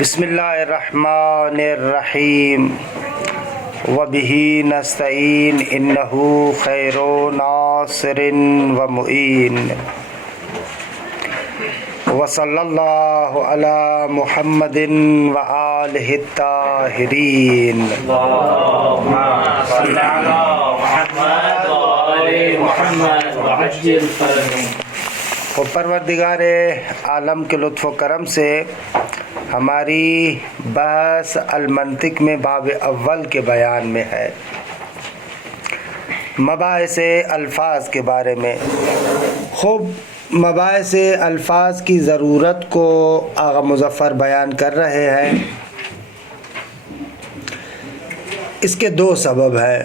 بسم اللہ الرحمن الرحیم وبہ نستعین انہ خیر ناصر و معین وصلی اللہ علی محمد و آلہ الطاہرین اللهم صل على محمد وآل محمد وعجل فرجهم۔ اور پروردگار عالم کے لطف و کرم سے ہماری بحث المنطق میں باب اول کے بیان میں ہے، مباحث الفاظ کے بارے میں۔ خوب مباحث الفاظ کی ضرورت کو آغا مظفر بیان کر رہے ہیں۔ اس کے دو سبب ہیں۔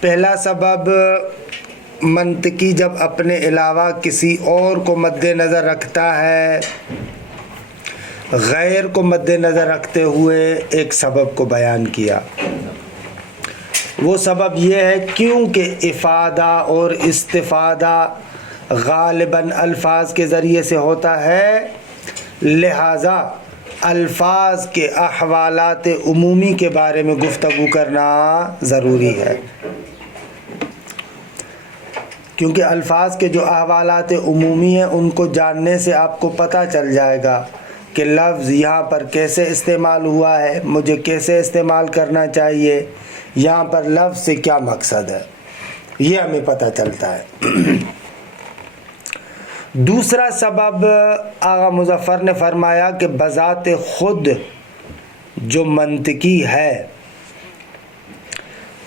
پہلا سبب، منطقی جب اپنے علاوہ کسی اور کو مد نظر رکھتا ہے، غیر کو مد نظر رکھتے ہوئے ایک سبب کو بیان کیا۔ وہ سبب یہ ہے کیونکہ افادہ اور استفادہ غالباً الفاظ کے ذریعے سے ہوتا ہے، لہٰذا الفاظ کے احوالات عمومی کے بارے میں گفتگو کرنا ضروری ہے، کیونکہ الفاظ کے جو احوالات عمومی ہیں ان کو جاننے سے آپ کو پتہ چل جائے گا کہ لفظ یہاں پر کیسے استعمال ہوا ہے، مجھے کیسے استعمال کرنا چاہیے، یہاں پر لفظ سے کیا مقصد ہے، یہ ہمیں پتہ چلتا ہے۔ دوسرا سبب، آغا مظفر نے فرمایا کہ بذات خود جو منطقی ہے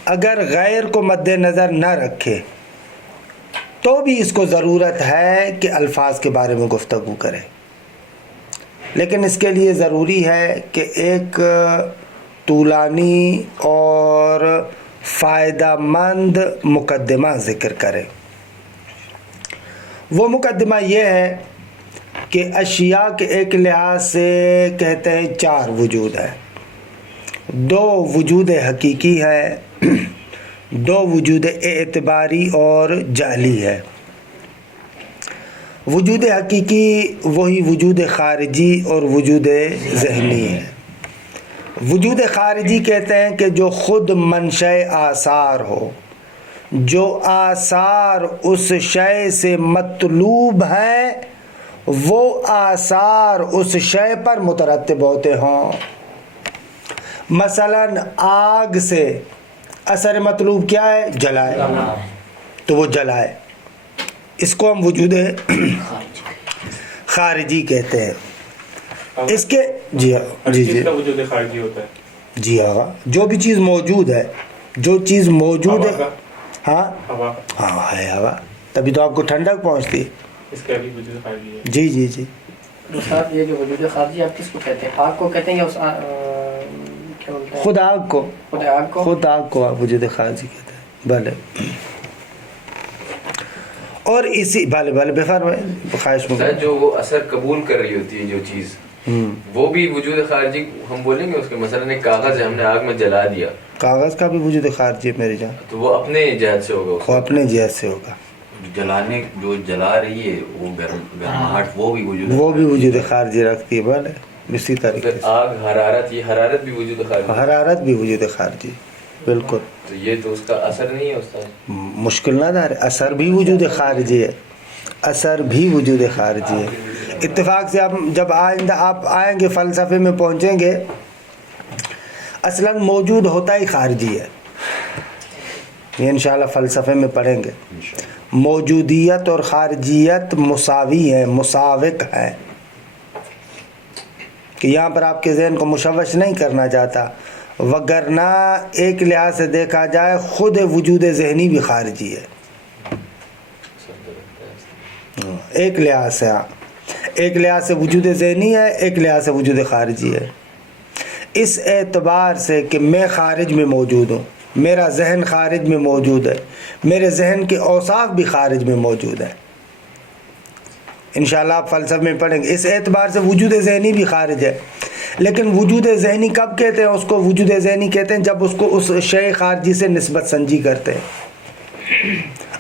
اگر غیر کو مد نظر نہ رکھے تو بھی اس کو ضرورت ہے کہ الفاظ کے بارے میں گفتگو کرے، لیکن اس کے لیے ضروری ہے کہ ایک طولانی اور فائدہ مند مقدمہ ذکر کرے۔ وہ مقدمہ یہ ہے کہ اشیاء کے ایک لحاظ سے کہتے ہیں چار وجود ہے، دو وجود حقیقی ہے، دو وجود اعتباری اور جعلی ہے۔ وجود حقیقی وہی وجود خارجی اور وجود ذہنی ہے۔ وجود خارجی کہتے ہیں کہ جو خود منشأ آثار ہو، جو آثار اس شے سے مطلوب ہیں وہ آثار اس شے پر مترتب ہوتے ہوں۔ مثلا آگ سے اثر مطلوب کیا ہے؟ جلائے، تو وہ جلائے، اس کو ہم وجود خارجی کہتے ہیں۔ اس کے جی وجود خارجی ہوتا ہے، جی ہاں، جو بھی چیز موجود ہے، جو چیز موجود ہے، ہاں ہاں ہے ہوا، تبھی تو آپ کو ٹھنڈک پہنچتی ہے، اس کا بھی وجود خارجی ہے۔ جی جی جی۔ استاد یہ جو وجود خارجی آپ کس کو کہتے ہیں؟ آگ کو کہتے ہیں یا اس کیا بولتے ہیں؟ خود آگ کو، خود آگ کو، خود آگ کو آپ وجود خارجی کہتے ہیں، بھلے۔ اور اسی بھلے بھلے بے فرمائے، خواہش میں جو وہ اثر قبول کر رہی ہوتی ہے جو چیز، وہ بھی وجود خارجی ہم بولیں گے اس کے۔ مثلا ایک کاغذ ہے، ہم نے آگ میں جلا دیا، کاغذ کا بھی وجود خارجی ہے میری جان، تو وہ اپنے جہت سے ہوگا، وہ اپنے جہت سے ہوگا۔ جلانے جو جلا رہی ہے وہ گرماہٹ، وہ بھی وجود خارجی رکھتی ہے، بھلے اسی طریقے سے آگ حرارت، یہ حرارت بھی وجود خارجی، حرارت بھی وجود خارجی، بالکل۔ تو یہ تو اس کا اثر نہیں ہے استاد؟ مشکل نہ دار، اثر بھی وجود خارجی ہے، اثر بھی وجود خارجی ہے۔ اتفاق سے اب جب آئندہ آپ آئیں گے فلسفے میں پہنچیں گے، اصلاً موجود ہوتا ہی خارجی ہے، یہ انشاءاللہ فلسفے میں پڑھیں گے۔ موجودیت اور خارجیت مساوی ہیں، مساوق ہیں، کہ یہاں پر آپ کے ذہن کو مشوش نہیں کرنا چاہتا، وگرنہ ایک لحاظ سے دیکھا جائے خود وجود ذہنی بھی خارجی ہے، ایک لحاظ سے، ہاں، ایک لحاظ سے وجود ذہنی ہے، ایک لحاظ سے وجود خارجی ہے۔ اس اعتبار سے کہ میں خارج میں موجود ہوں، میرا ذہن خارج میں موجود ہے، میرے ذہن کے اوصاف بھی خارج میں موجود ہیں، انشاءاللہ آپ فلسفے میں پڑھیں گے۔ اس اعتبار سے وجود ذہنی بھی خارج ہے، لیکن وجود ذہنی کب کہتے ہیں؟ اس کو وجود ذہنی کہتے ہیں جب اس کو اس شے خارجی سے نسبت سنجی کرتے ہیں۔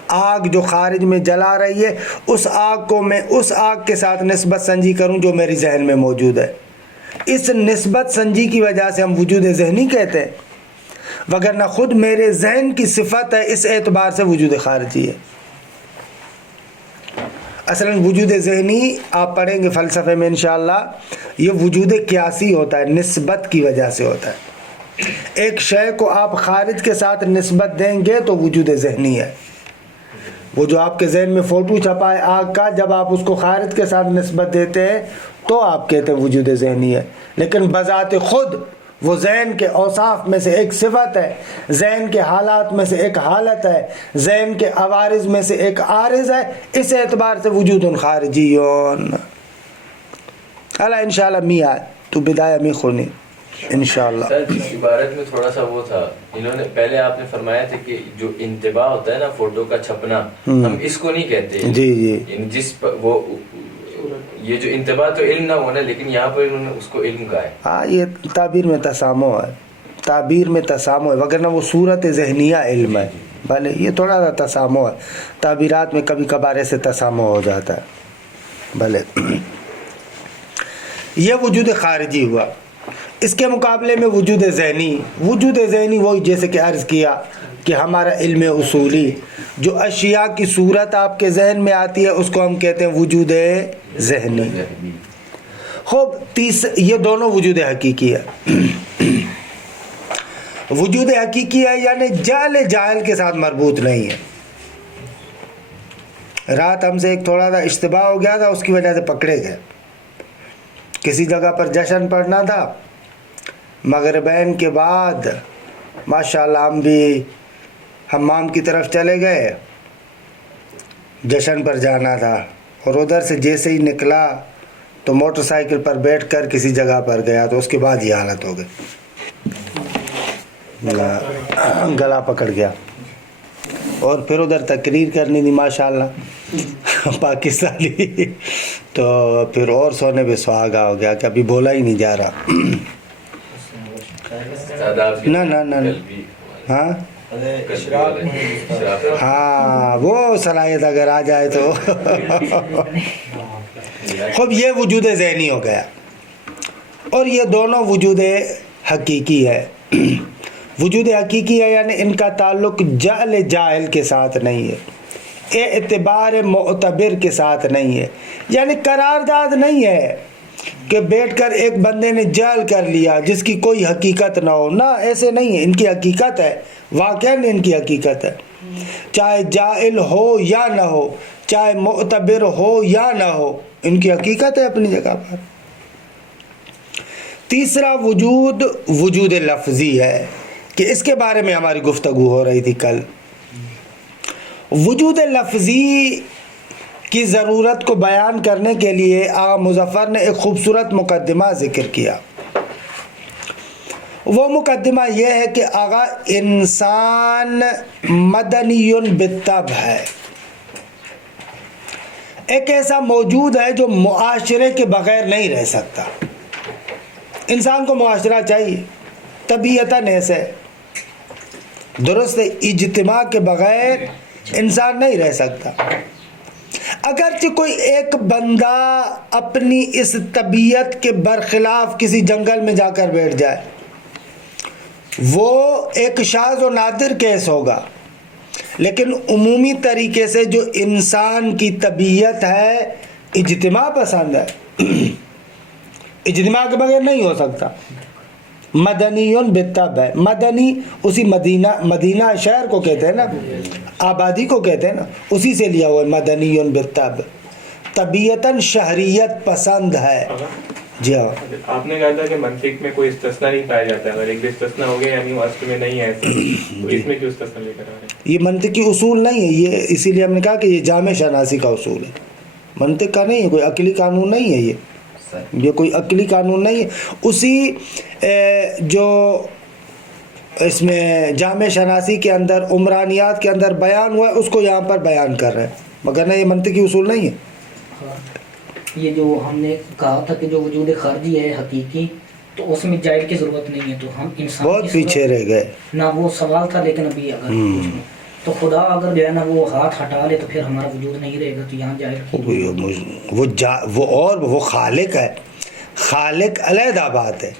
آگ جو خارج میں جلا رہی ہے، اس آگ کو میں اس آگ کے ساتھ نسبت سنجی کروں جو میری ذہن میں موجود ہے، اس نسبت سنجی کی وجہ سے ہم وجود ذہنی کہتے ہیں، وگرنہ خود میرے ذہن کی صفت ہے، اس اعتبار سے وجود خارجی ہے۔ اصلاً وجود ذہنی آپ پڑھیں گے فلسفے میں انشاءاللہ، یہ وجود قیاسی ہوتا ہے، نسبت کی وجہ سے ہوتا ہے۔ ایک شے کو آپ خارج کے ساتھ نسبت دیں گے تو وجود ذہنی ہے۔ وہ جو آپ کے ذہن میں فوٹو چھپا ہے آگ کا، جب آپ اس کو خارج کے ساتھ نسبت دیتے ہیں تو آپ کہتے ہیں وجود ذہنی ہے، لیکن بذات خود وہ ذہن کے اوصاف میں سے ایک صفت ہے، ذہن کے حالات میں سے ایک حالت ہے، ذہن کے عوارض میں سے ایک عارض ہے، اس اعتبار سے وجود خارجیون۔ اللہ انشاءاللہ میاں تو بدایہ می خونی انشاءاللہ۔ سر جس عبارت میں تھوڑا سا وہ تھا، انہوں نے پہلے آپ نے فرمایا تھا کہ جو انتباہ ہوتا ہے نا فوٹو کا چھپنا، ہم اس کو نہیں کہتے۔ جی جی، یعنی جس وہ یہ جو انتباہ تو علم نہ ہونا، لیکن یہاں پر انہوں نے اس کو علم کہا ہے۔ ہاں یہ تعبیر میں تسامو ہے، تعبیر میں تسامو ہے، وگرنہ وہ صورت ذہنیہ علم ہے۔ بھلے یہ تھوڑا سا تسامو ہے، تعبیرات میں کبھی کبھار سے تسامو ہو جاتا ہے۔ بھلے یہ وجود خارجی ہوا۔ اس کے مقابلے میں وجود ذہنی، وجود ذہنی وہی جیسے کہ عرض کیا کہ ہمارا علم اصولی، جو اشیاء کی صورت آپ کے ذہن میں آتی ہے اس کو ہم کہتے ہیں وجود ذہنی۔ خوب یہ دونوں وجود حقیقی ہے۔ وجود حقیقی ہے یعنی جعل جاہل کے ساتھ مربوط نہیں ہے۔ رات ہم سے ایک تھوڑا سا اشتباہ ہو گیا تھا، اس کی وجہ سے پکڑے گئے۔ کسی جگہ پر جشن پڑھنا تھا، مغربین کے بعد ماشاءاللہ ہم بھی حمام کی طرف چلے گئے، جشن پر جانا تھا، اور ادھر سے جیسے ہی نکلا تو موٹر سائیکل پر بیٹھ کر کسی جگہ پر گیا، تو اس کے بعد یہ حالت ہو گئی، گلا پکڑ گیا۔ اور پھر ادھر تقریر کرنی تھی ماشاءاللہ پاکستانی، تو پھر اور سونے پہ سہاگا ہو گیا کہ ابھی بولا ہی نہیں جا رہا۔ نہ نہ نہ ہاں ہاں، وہ صلاحیت اگر آ جائے تو خوب یہ وجود ذہنی ہو گیا، اور یہ دونوں وجود حقیقی ہے۔ وجود حقیقی ہے یعنی ان کا تعلق جعل جاہل کے ساتھ نہیں ہے، اعتبار معتبر کے ساتھ نہیں ہے، یعنی قرارداد نہیں ہے کہ بیٹھ کر ایک بندے نے جعل کر لیا جس کی کوئی حقیقت نہ ہو، نہ ایسے نہیں ہے، ان کی حقیقت ہے، واقعاً ان کی حقیقت ہے، چاہے جاہل ہو یا نہ ہو، چاہے معتبر ہو یا نہ ہو، ان کی حقیقت ہے اپنی جگہ پر۔ تیسرا وجود وجود لفظی ہے کہ اس کے بارے میں ہماری گفتگو ہو رہی تھی کل۔ وجود لفظی کی ضرورت کو بیان کرنے کے لیے آغا مظفر نے ایک خوبصورت مقدمہ ذکر کیا۔ وہ مقدمہ یہ ہے کہ آغا انسان مدنی بالطبع ہے، ایک ایسا موجود ہے جو معاشرے کے بغیر نہیں رہ سکتا۔ انسان کو معاشرہ چاہیے، طبیعتاً ایسے درست اجتماع کے بغیر انسان نہیں رہ سکتا۔ اگرچہ کوئی ایک بندہ اپنی اس طبیعت کے برخلاف کسی جنگل میں جا کر بیٹھ جائے، وہ ایک شاذ و نادر کیس ہوگا، لیکن عمومی طریقے سے جو انسان کی طبیعت ہے اجتماع پسند ہے، اجتماع کے بغیر نہیں ہو سکتا۔ مدنیون بالطبع ہے، مدنی اسی مدینہ شہر کو کہتے ہیں نا، آبادی کو کہتے ہیں نا، اسی سے لیا ہوا ہے مدنیون بالطبع، طبیعتاً شہریت پسند ہے۔ جی ہاں، آپ نے کہا تھا کہ منطق میں کوئی استثنا نہیں پایا جاتا، اگر ایک بھی استثنا ہو گیا یعنی اصل میں نہیں ہے ایسا، تو اس میں کیوں استثنا لے کر آ رہے ہیں؟ یہ منطقی اصول نہیں ہے، یہ اسی لیے ہم نے کہا کہ یہ جامع شناسی کا اصول ہے، منطق کا نہیں ہے، کوئی عقلی قانون نہیں ہے، یہ کوئی عقلی قانون نہیں ہے۔ اسی جو اس میں جامع شناسی کے اندر عمرانیات کے اندر بیان ہوا ہے اس کو یہاں پر بیان کر رہے ہیں، مگر نہ یہ منطقی اصول نہیں ہے۔ یہ جو ہم نے کہا تھا کہ جو وجود خارجی ہے حقیقی، تو اس میں جائل کی ضرورت نہیں ہے، تو ہم انسان بہت پیچھے رہ گئے نہ، وہ سوال تھا، لیکن ابھی اگر تو خدا اگر جو ہے نا وہ ہاتھ ہٹا لے تو پھر ہمارا وجود نہیں رہے گا، تو یہاں جائل وہ خالق ہے، خالق علیحدہ بات ہے.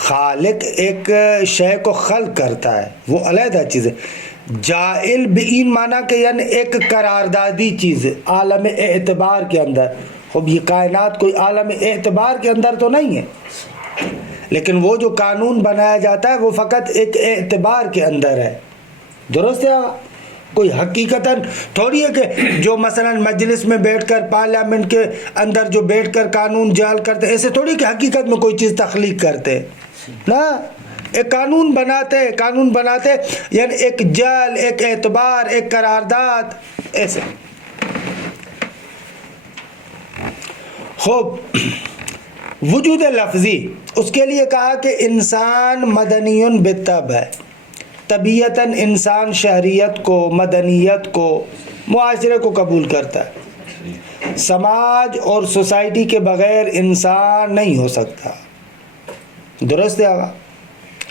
خالق ایک شے کو خلق کرتا ہے، وہ علیحدہ چیز ہے. جائل بعین معنی کہ یعنی ایک قراردادی چیز ہے عالم اعتبار کے اندر. اب یہ کائنات کوئی عالم اعتبار کے اندر تو نہیں ہے، لیکن وہ جو قانون بنایا جاتا ہے وہ فقط ایک اعتبار کے اندر ہے. درست ہے؟ کوئی حقیقتاً تھوڑی ہے کہ جو مثلا مجلس میں بیٹھ کر پارلیمنٹ کے اندر جو بیٹھ کر قانون جعل کرتے، ایسے تھوڑی کہ حقیقت میں کوئی چیز تخلیق کرتے نا. ایک قانون بناتے یعنی ایک جعل، ایک اعتبار، ایک قرارداد ایسے. خوب، وجود لفظی اس کے لیے کہا کہ انسان مدنی بالطبع ہے. طبیعتاً انسان شہریت کو، مدنیت کو، معاشرے کو قبول کرتا ہے. سماج اور سوسائٹی کے بغیر انسان نہیں ہو سکتا. درست ہے آقا؟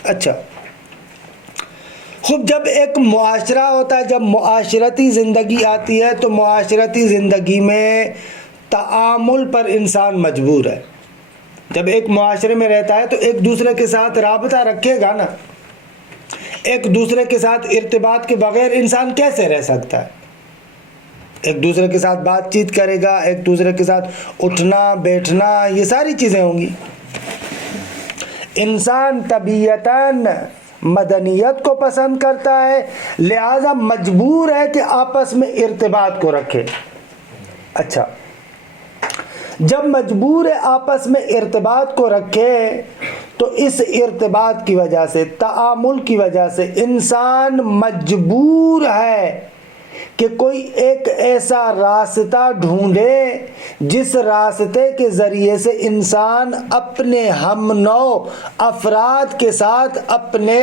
اچھا، خوب، جب ایک معاشرہ ہوتا ہے، جب معاشرتی زندگی آتی ہے تو معاشرتی زندگی میں تعامل پر انسان مجبور ہے. جب ایک معاشرے میں رہتا ہے تو ایک دوسرے کے ساتھ رابطہ رکھے گا نا. ایک دوسرے کے ساتھ ارتباط کے بغیر انسان کیسے رہ سکتا ہے؟ ایک دوسرے کے ساتھ بات چیت کرے گا، ایک دوسرے کے ساتھ اٹھنا بیٹھنا، یہ ساری چیزیں ہوں گی. انسان طبیعتاً مدنیت کو پسند کرتا ہے، لہذا مجبور ہے کہ آپس میں ارتباط کو رکھے. اچھا، جب مجبور ہے آپس میں ارتباط کو رکھے تو اس ارتباط کی وجہ سے، تعامل کی وجہ سے انسان مجبور ہے کہ کوئی ایک ایسا راستہ ڈھونڈے جس راستے کے ذریعے سے انسان اپنے ہم نو افراد کے ساتھ اپنے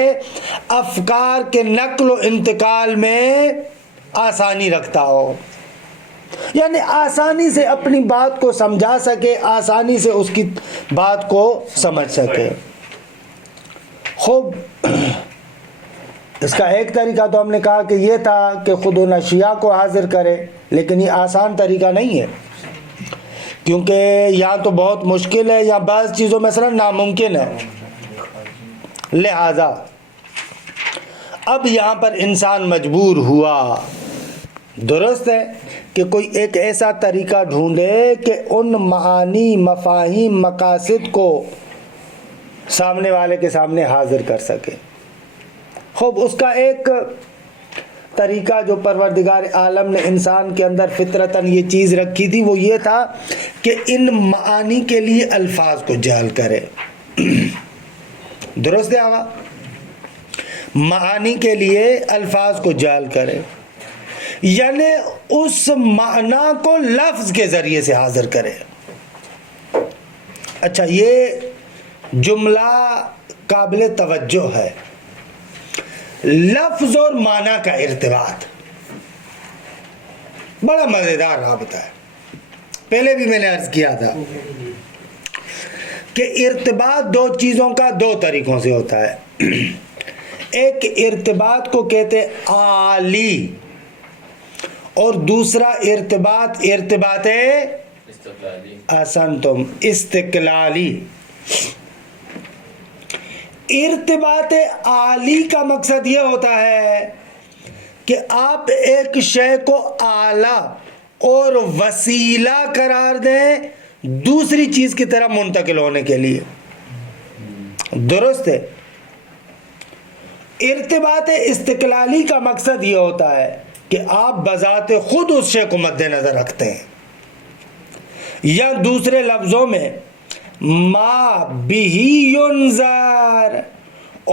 افکار کے نقل و انتقال میں آسانی رکھتا ہو. یعنی آسانی سے اپنی بات کو سمجھا سکے، آسانی سے اس کی بات کو سمجھ سکے. خوب، اس کا ایک طریقہ تو ہم نے کہا کہ یہ تھا کہ خود و نشیہ کو حاضر کرے، لیکن یہ آسان طریقہ نہیں ہے، کیونکہ یہاں تو بہت مشکل ہے، یا بعض چیزوں میں مثلا ناممکن ہے. لہذا اب یہاں پر انسان مجبور ہوا. درست ہے کہ کوئی ایک ایسا طریقہ ڈھونڈے کہ ان معانی، مفاہیم، مقاصد کو سامنے والے کے سامنے حاضر کر سکے. خوب، اس کا ایک طریقہ جو پروردگار عالم نے انسان کے اندر فطرتاً یہ چیز رکھی تھی وہ یہ تھا کہ ان معانی کے لیے الفاظ کو جعل کرے. درست ہے آقا؟ معانی کے لیے الفاظ کو جعل کرے، یعنی اس معنی کو لفظ کے ذریعے سے حاضر کرے. اچھا، یہ جملہ قابل توجہ ہے. لفظ اور معنی کا ارتباط بڑا مزیدار رابطہ ہے. پہلے بھی میں نے عرض کیا تھا کہ ارتباط دو چیزوں کا دو طریقوں سے ہوتا ہے. ایک ارتباط کو کہتے عالی، اور دوسرا ارتباط احسنتم استقلالی. ارتباط عالی کا مقصد یہ ہوتا ہے کہ آپ ایک شے کو اعلیٰ اور وسیلہ قرار دیں دوسری چیز کی طرف منتقل ہونے کے لیے. درست ہے؟ ارتباط استقلالی کا مقصد یہ ہوتا ہے کہ آپ بذات خود اس شے کو مد نظر رکھتے ہیں، یا دوسرے لفظوں میں ما بہی ینظر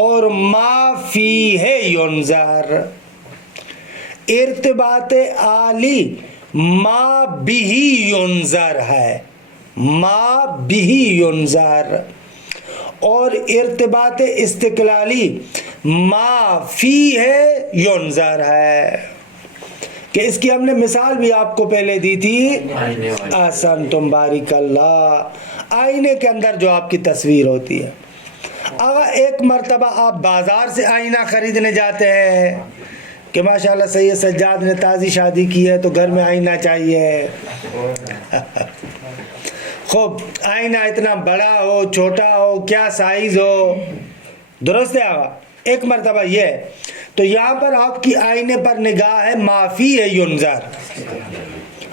اور ما فیہ ینظر. ارتباط عالی ما بہی ینظر ہے، ما بہی ینظر، اور ارتباط استقلالی ما فیہ ینظر ہے. کہ اس کی ہم نے مثال بھی آپ کو پہلے دی تھی، احسنتم بارک اللہ، آئینے کے اندر جو آپ کی تصویر ہوتی ہے. اگر ایک مرتبہ آپ بازار سے آئینہ خریدنے جاتے ہیں کہ ماشاءاللہ سید سجاد نے تازی شادی کی ہے تو گھر میں آئینہ چاہیے. خوب آئینہ اتنا بڑا ہو چھوٹا ہو کیا سائز ہو, درست ہے آقا, ایک مرتبہ یہ ہے. تو یہاں پر آپ کی آئینے پر نگاہ ہے, معافی ہے ینظر,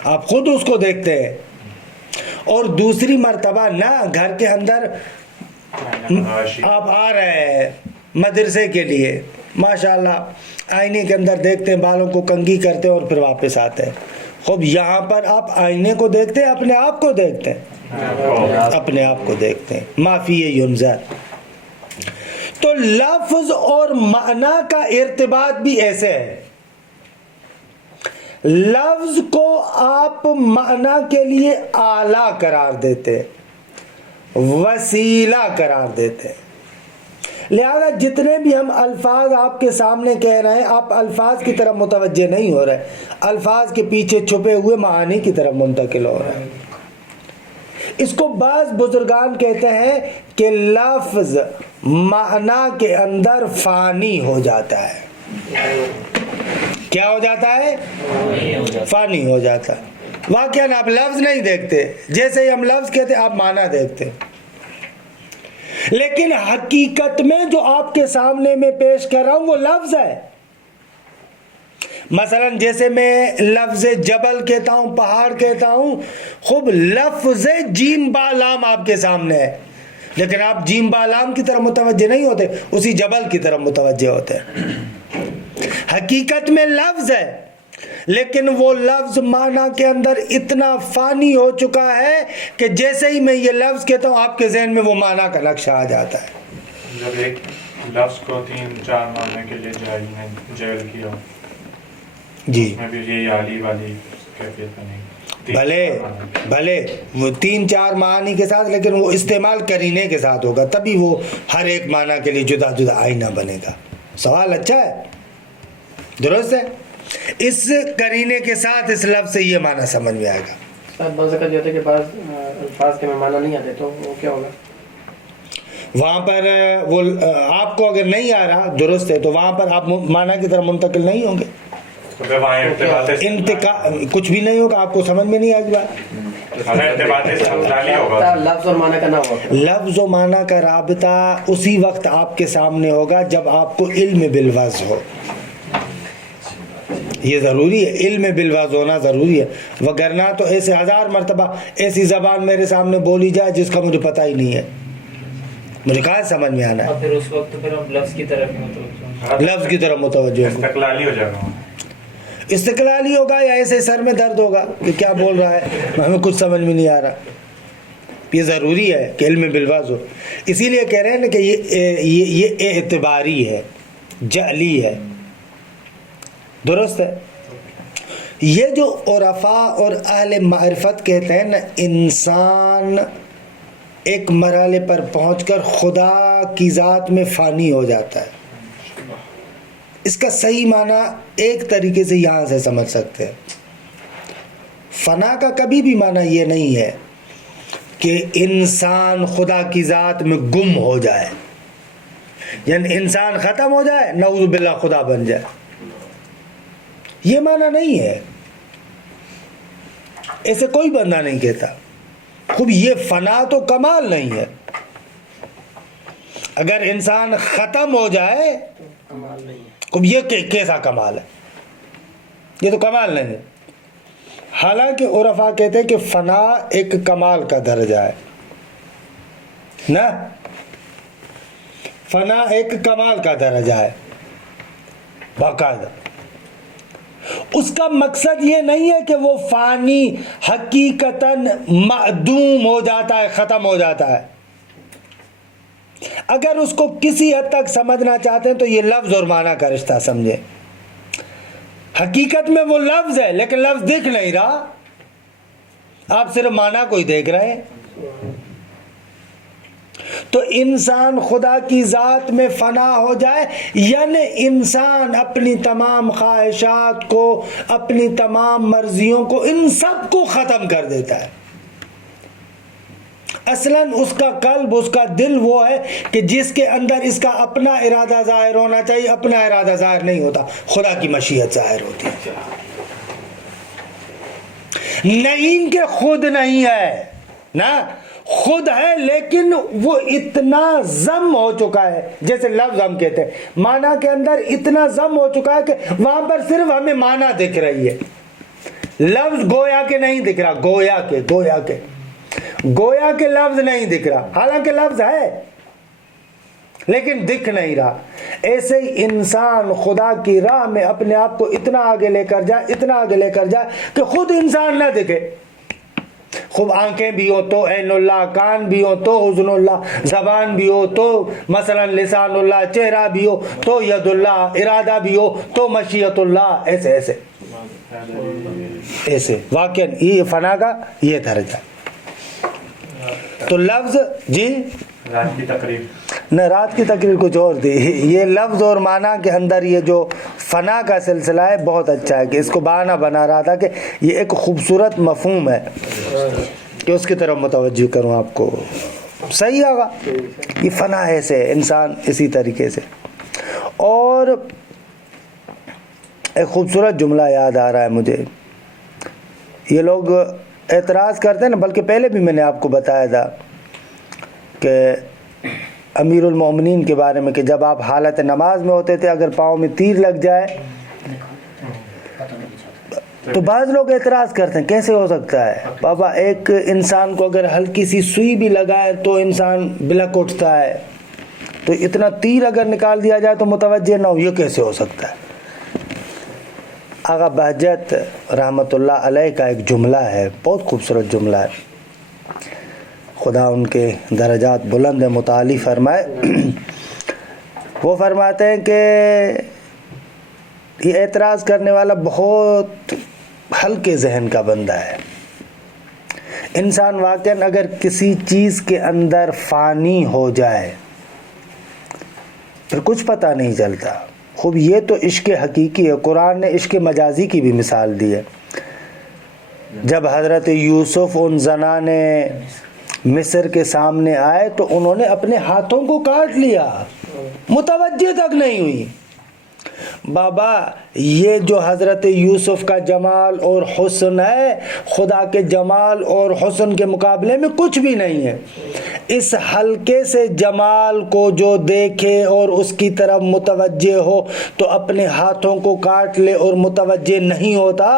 آپ خود اس کو دیکھتے ہیں. اور دوسری مرتبہ نہ گھر کے اندر آپ آ رہے ہیں مدرسے کے لیے, ماشاءاللہ آئینے کے اندر دیکھتے ہیں, بالوں کو کنگھی کرتے ہیں اور پھر واپس آتے ہیں. خوب یہاں پر آپ آئینے کو دیکھتے ہیں, اپنے آپ کو دیکھتے ہیں, اپنے آپ کو دیکھتے ہیں. معافی ینظر. تو لفظ اور معنی کا ارتباط بھی ایسے ہے. لفظ کو آپ معنی کے لیے اعلیٰ قرار دیتے, وسیلہ قرار دیتے. لہذا جتنے بھی ہم الفاظ آپ کے سامنے کہہ رہے ہیں, آپ الفاظ کی طرف متوجہ نہیں ہو رہے, الفاظ کے پیچھے چھپے ہوئے معانی کی طرف منتقل ہو رہے ہیں. اس کو بعض بزرگان کہتے ہیں کہ لفظ معنی کے اندر فانی ہو جاتا ہے. کیا ہو جاتا ہے؟ فانی ہو جاتا ہے. واقعاً آپ لفظ نہیں دیکھتے, جیسے ہی ہم لفظ کہتے آپ معنی دیکھتے. لیکن حقیقت میں جو آپ کے سامنے میں پیش کر رہا ہوں وہ لفظ ہے. مثلا جیسے میں لفظ جبل کہتا ہوں, پہاڑ کہتا ہوں, خوب لفظ جیم با لام آپ کے سامنے ہے, لیکن آپ جیم با لام کی طرف متوجہ نہیں ہوتے, اسی جبل کی طرف متوجہ ہوتے ہیں. حقیقت میں لفظ ہے, لیکن وہ لفظ معنی کے اندر اتنا فانی ہو چکا ہے کہ جیسے ہی میں یہ لفظ کہتا ہوں آپ کے ذہن میں وہ معنی کا نقشہ آ جاتا ہے. جب ایک لفظ کو 3-4 معنی کے لیے جعل کیا, جی میں بھی یہ عالی والی کیفیت نہیں, بھلے وہ 3-4 معنی کے ساتھ, لیکن وہ استعمال کرینے کے ساتھ ہوگا, تبھی وہ ہر ایک معنی کے لیے جدا جدا آئینہ بنے گا. سوال اچھا ہے, درست ہے. اس کرینے کے ساتھ اس لفظ سے یہ معنی سمجھ میں آئے گا. بعض اوقات یہ ہوتا ہے کہ بعض الفاظ کے میں معنی نہیں آتے, تو وہ کیا ہوگا؟ وہاں پر وہ آپ کو اگر نہیں آ رہا, درست ہے, تو وہاں پر آپ معنی کی طرف منتقل نہیں ہوں گے, کچھ بھی نہیں ہوگا, آپ کو سمجھ میں نہیں آئے گا. لفظ اور معنی کا نہ ہوگا. لفظ و معنی کا رابطہ اسی وقت آپ کے سامنے ہوگا جب آپ کو علم بالوضع ہو. یہ ضروری ہے, علم بالوضع ہونا ضروری ہے, وگرنہ تو ایسے 1000 مرتبہ ایسی زبان میرے سامنے بولی جائے جس کا مجھے پتہ ہی نہیں ہے, مجھے کہاں سمجھ میں آنا ہے. پھر اس وقت پھر ہم لفظ کی طرف لفظ کی طرف متوجہ ہوں, استقلالی ہو جائے گا, استقلالی ہوگا یا ایسے سر میں درد ہوگا کہ کیا بول رہا ہے, ہمیں کچھ سمجھ میں نہیں آ رہا. یہ ضروری ہے کہ علم بالوضع ہو. اسی لیے کہہ رہے ہیں نا کہ یہ اعتباری ہے, جعلی ہے, درست ہے. یہ جو عرفاء اور اہل معرفت کہتے ہیں نا, انسان ایک مرحلے پر پہنچ کر خدا کی ذات میں فانی ہو جاتا ہے. اس کا صحیح معنی ایک طریقے سے یہاں سے سمجھ سکتے ہیں. فنا کا کبھی بھی معنی یہ نہیں ہے کہ انسان خدا کی ذات میں گم ہو جائے, یعنی انسان ختم ہو جائے, نعوذ باللہ خدا بن جائے, یہ معنی نہیں ہے. ایسے کوئی بندہ نہیں کہتا. خوب یہ فنا تو کمال نہیں ہے. اگر انسان ختم ہو جائے, کمال نہیں ہے. خوب یہ کیسا کمال ہے, یہ تو کمال نہیں ہے. حالانکہ عرفاء کہتے ہیں کہ فنا ایک کمال کا درجہ ہے نا, فنا ایک کمال کا درجہ ہے باقاعدہ. اس کا مقصد یہ نہیں ہے کہ وہ فانی حقیقتاً معدوم ہو جاتا ہے, ختم ہو جاتا ہے. اگر اس کو کسی حد تک سمجھنا چاہتے ہیں تو یہ لفظ اور معنی کا رشتہ سمجھیں. حقیقت میں وہ لفظ ہے, لیکن لفظ دکھ نہیں رہا, آپ صرف معنی کو ہی دیکھ رہے ہیں. تو انسان خدا کی ذات میں فنا ہو جائے, یعنی انسان اپنی تمام خواہشات کو, اپنی تمام مرضیوں کو, ان سب کو ختم کر دیتا ہے. اصلاً اس کا قلب, اس کا دل وہ ہے کہ جس کے اندر اس کا اپنا ارادہ ظاہر ہونا چاہیے. اپنا ارادہ ظاہر نہیں ہوتا, خدا کی مشیت ظاہر ہوتی ہے. نہیں کہ خود نہیں ہے, نا, خود ہے لیکن وہ اتنا ضم ہو چکا ہے, جیسے لفظ ہم کہتے ہیں معنی کے اندر اتنا ضم ہو چکا ہے کہ وہاں پر صرف ہمیں معنی دکھ رہی ہے, لفظ گویا کے نہیں دکھ رہا, گویا کے لفظ نہیں دکھ رہا, حالانکہ لفظ ہے لیکن دکھ نہیں رہا. ایسے ہی انسان خدا کی راہ میں اپنے آپ کو اتنا آگے لے کر جائے کہ خود انسان نہ دکھے. خوب آنکھیں بھی ہو تو عین اللہ, کان بھی ہو تو اذن اللہ, زبان بھی ہو تو مثلا لسان اللہ, چہرہ بھی ہو تو ید اللہ, ارادہ بھی ہو تو مشیت اللہ. ایسے واقعا یہ فنا کا یہ درجہ. تو لفظ جی رات کی تقریر نہ, رات کی تقریر کچھ اور تھی. یہ لفظ اور معنی کے اندر یہ جو فنا کا سلسلہ ہے بہت اچھا ہے کہ اس کو بہانہ بنا رہا تھا کہ یہ ایک خوبصورت مفہوم ہے کہ اس کی طرف متوجہ کروں آپ کو. صحیح ہوگا, یہ فنا ایسے انسان اسی طریقے سے. اور ایک خوبصورت جملہ یاد آ رہا ہے مجھے. یہ لوگ اعتراض کرتے ہیں نا, بلکہ پہلے بھی میں نے آپ کو بتایا تھا کہ امیر المومنین کے بارے میں کہ جب آپ حالت نماز میں ہوتے تھے اگر پاؤں میں تیر لگ جائے تو بعض لوگ اعتراض کرتے ہیں کیسے ہو سکتا ہے بابا, ایک انسان کو اگر ہلکی سی سوئی بھی لگائے تو انسان بلک اٹھتا ہے, تو اتنا تیر اگر نکال دیا جائے تو متوجہ نہ ہو, یہ کیسے ہو سکتا ہے. آغا بہجت رحمۃ اللہ علیہ کا ایک جملہ ہے, بہت خوبصورت جملہ ہے, خدا ان کے درجات بلند متعالی فرمائے. وہ فرماتے ہیں کہ یہ اعتراض کرنے والا بہت ہلکے ذہن کا بندہ ہے. انسان واقعاً اگر کسی چیز کے اندر فانی ہو جائے پھر کچھ پتہ نہیں چلتا. خوب یہ تو عشق حقیقی ہے, قرآن نے عشق مجازی کی بھی مثال دی ہے. جب حضرت یوسف ان زنان مصر کے سامنے آئے تو انہوں نے اپنے ہاتھوں کو کاٹ لیا, متوجہ تک نہیں ہوئی. بابا یہ جو حضرت یوسف کا جمال اور حسن ہے خدا کے جمال اور حسن کے مقابلے میں کچھ بھی نہیں ہے. اس ہلکے سے جمال کو جو دیکھے اور اس کی طرف متوجہ ہو تو اپنے ہاتھوں کو کاٹ لے اور متوجہ نہیں ہوتا,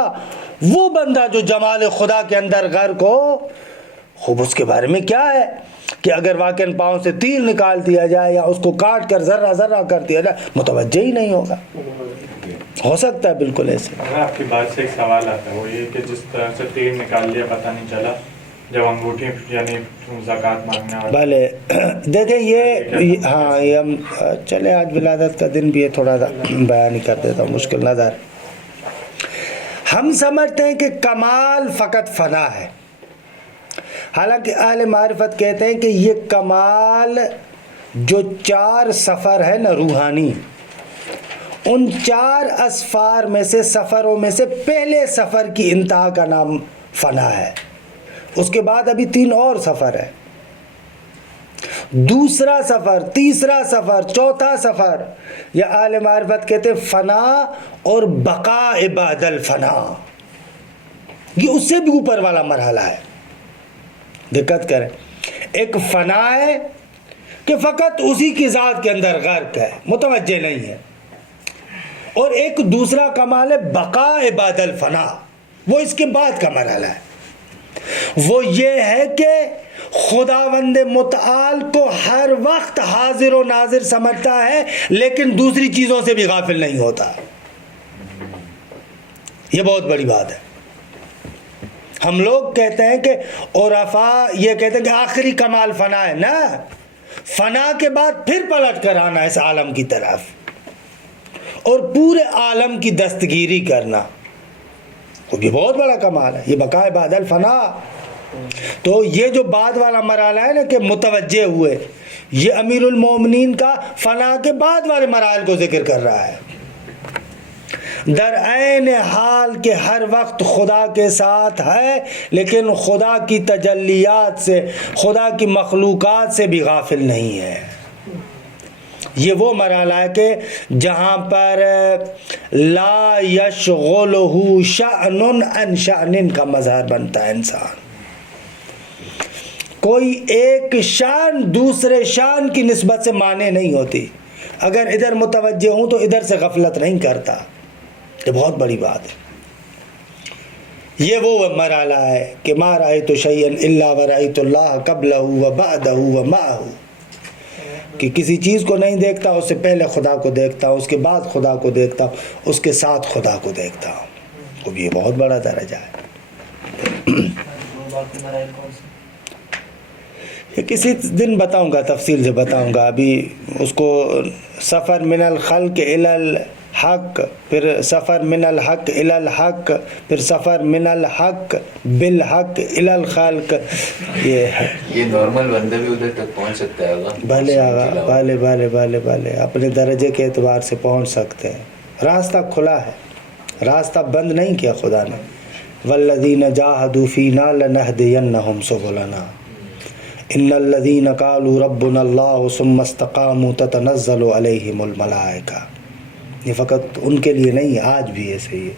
وہ بندہ جو جمال خدا کے اندر غرق ہو, خوب اس کے بارے میں کیا ہے کہ اگر واقعاً پاؤں سے تیر نکال دیا جائے یا اس کو کاٹ کر ذرہ ذرہ کر دیا جائے متوجہ ہی نہیں ہوگا. ہو سکتا ہے بالکل ایسے. آپ کی بات سے ایک سوال آتا ہے, وہ یہ کہ جس طرح سے تیر نکال لیا پتہ نہیں چلا جب انگوٹھی یعنی زکوٰۃ مانگنے والا. بھلے دیکھیں یہ ہاں یہ ہم چلے آج ولادت کا دن بھی ہے, تھوڑا سا بیان ہی کر دیتا ہوں, مشکل نظر. ہم سمجھتے ہیں کہ کمال فقط فنا ہے, حالانکہ اہل معرفت کہتے ہیں کہ یہ کمال جو 4 سفر ہے نا روحانی, ان 4 اسفار میں سے سفروں میں سے پہلے سفر کی انتہا کا نام فنا ہے. اس کے بعد ابھی 3 اور سفر ہے, دوسرا سفر, تیسرا سفر, چوتھا سفر. یا اہل معرفت کہتے ہیں فنا اور بقاء بعد الفنا, یہ اس سے بھی اوپر والا مرحلہ ہے. دقت کریں, ایک فنا ہے کہ فقط اسی کی ذات کے اندر غرق ہے, متوجہ نہیں ہے, اور ایک دوسرا کمال ہے بقاء بعد الفنا, وہ اس کے بعد کا مرحلہ ہے. وہ یہ ہے کہ خداوند متعال کو ہر وقت حاضر و ناظر سمجھتا ہے لیکن دوسری چیزوں سے بھی غافل نہیں ہوتا. یہ بہت بڑی بات ہے. ہم لوگ کہتے ہیں کہ عرفاء یہ کہتے ہیں کہ آخری کمال فنا ہے نا, فنا کے بعد پھر پلٹ کر آنا اس عالم کی طرف اور پورے عالم کی دستگیری کرنا, یہ بہت بڑا کمال ہے. یہ بقاء بعد الفنا. تو یہ جو بعد والا مرحلہ ہے نا کہ متوجہ ہوئے, یہ امیر المومنین کا فنا کے بعد والے مراحل کو ذکر کر رہا ہے. در عین حال کہ ہر وقت خدا کے ساتھ ہے لیکن خدا کی تجلیات سے, خدا کی مخلوقات سے بھی غافل نہیں ہے. یہ وہ مرحلہ ہے کہ جہاں پر لا یشغلہ شأن عن شأن کا مظہر بنتا ہے انسان. کوئی ایک شان دوسرے شان کی نسبت سے مانے نہیں ہوتی. اگر ادھر متوجہ ہوں تو ادھر سے غفلت نہیں کرتا. یہ بہت بڑی بات ہے. یہ وہ مرحلہ ہے کہ ما رأیت شیئا الا ورأیت اللہ قبلہ و بعدہ و معہ، کہ کسی چیز کو نہیں دیکھتا، اس سے پہلے خدا کو دیکھتا ہوں، اس کے بعد خدا کو دیکھتا ہوں، اس کے ساتھ خدا کو دیکھتا ہوں. اب یہ بہت بڑا درجہ ہے. یہ کسی دن بتاؤں گا، تفصیل سے بتاؤں گا. ابھی اس کو سفر من الخلق الی الحق، پھر سفر من الحق الی الحق، پھر سفر من الحق بالحق الی الخلق. یہ نارمل بندہ بھی ادھر تک پہنچ سکتا ہے آغا؟ بھلے آغا، بھلے اپنے درجے کے اعتبار سے پہنچ سکتے ہیں. راستہ کھلا ہے، راستہ بند نہیں کیا خدا نے. والذین جاہدوا فینا لنہدینہم سبلنا ان الذین قالوا ربنا اللہ ثم استقاموا تتنزل علیہم الملائکہ. یہ فقط ان کے لیے نہیں، آج بھی ایسے ہی ہے.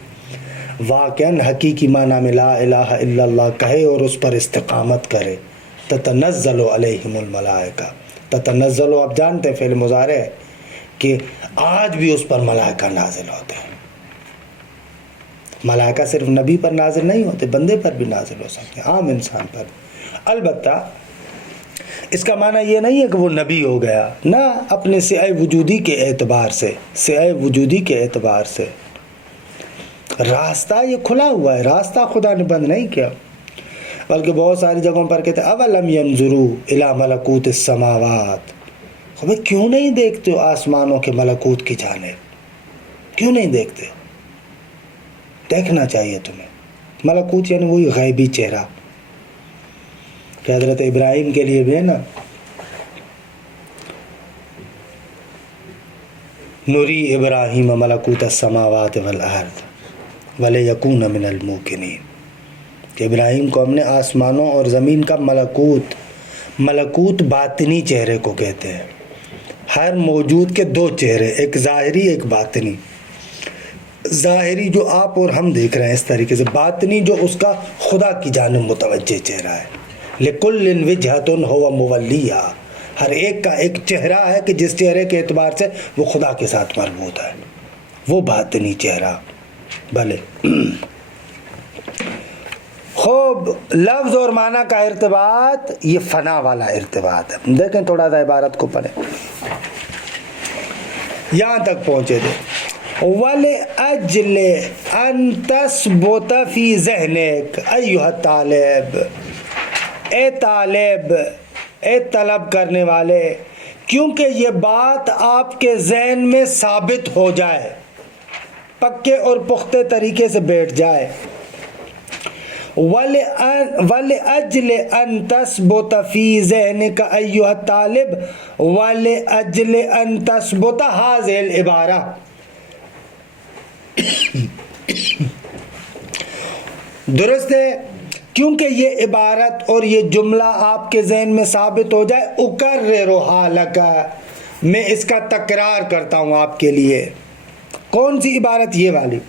واقعاً حقیقی معنی میں لا الہ الا اللہ کہے اور اس پر استقامت کرے. تتنزل علیہم الملائکہ. تتنزل آپ جانتے ہیں فعل مضارع ہے کہ آج بھی اس پر ملائکہ نازل ہوتے ہیں. ملائکہ صرف نبی پر نازل نہیں ہوتے، بندے پر بھی نازل ہو سکتے ہیں، عام انسان پر. البتہ اس کا معنی یہ نہیں ہے کہ وہ نبی ہو گیا، نہ، اپنے سعہ وجودی کے اعتبار سے، سعہ وجودی کے اعتبار سے راستہ یہ کھلا ہوا ہے. راستہ خدا نے بند نہیں کیا. بلکہ بہت ساری جگہوں پر کہتے ہیں اولم ینظروا الی ملکوت السماوات. بھئی کیوں نہیں دیکھتے ہو آسمانوں کے ملکوت کی جانب؟ کیوں نہیں دیکھتے؟ دیکھنا چاہیے تمہیں. ملکوت یعنی وہی غیبی چہرہ کہ حضرت ابراہیم کے لیے بھی ہے نا، نوری ابراہیم ملکوت السماوات والارض ولیکون من الموقنین، کہ ابراہیم کو ہم نے آسمانوں اور زمین کا ملکوت باطنی چہرے کو کہتے ہیں. ہر موجود کے دو چہرے، ایک ظاہری ایک باطنی. ظاہری جو آپ اور ہم دیکھ رہے ہیں اس طریقے سے، باطنی جو اس کا خدا کی جانب متوجہ چہرہ ہے. لِكُلٍّ وِجْهَةٌ هُوَ مُوَلِّيهَا، ہر ایک کا ایک چہرہ ہے کہ جس چہرے کے اعتبار سے وہ خدا کے ساتھ مربوط ہے، وہ باطنی چہرہ. بھلے خوب لفظ اور معنی کا ارتباط یہ فنا والا ارتباط ہے. دیکھیں تھوڑا سا عبارت کو پڑھیں، یہاں تک پہنچے تھے. وَلِأَجْلِ أَن تَثْبُتَ فِي ذِهْنِكَ أَيُّهَا الطَّالِبُ، اے طالب، اے طلب کرنے والے، کیونکہ یہ بات آپ کے ذہن میں ثابت ہو جائے، پکے اور پختہ طریقے سے بیٹھ جائے. وَلِأَجْلِ أَن تَثْبُتَ فِي ذِهْنِكَ أَيُّهَا الطَّالِبُ وَلِأَجْلِ أَن تَثْبُتَ هَذِهِ الْعِبَارَةِ. درست ہے، کیونکہ یہ عبارت اور یہ جملہ آپ کے ذہن میں ثابت ہو جائے. اکررھا لک، میں اس کا تکرار کرتا ہوں آپ کے لیے. کون سی عبارت؟ یہ والی.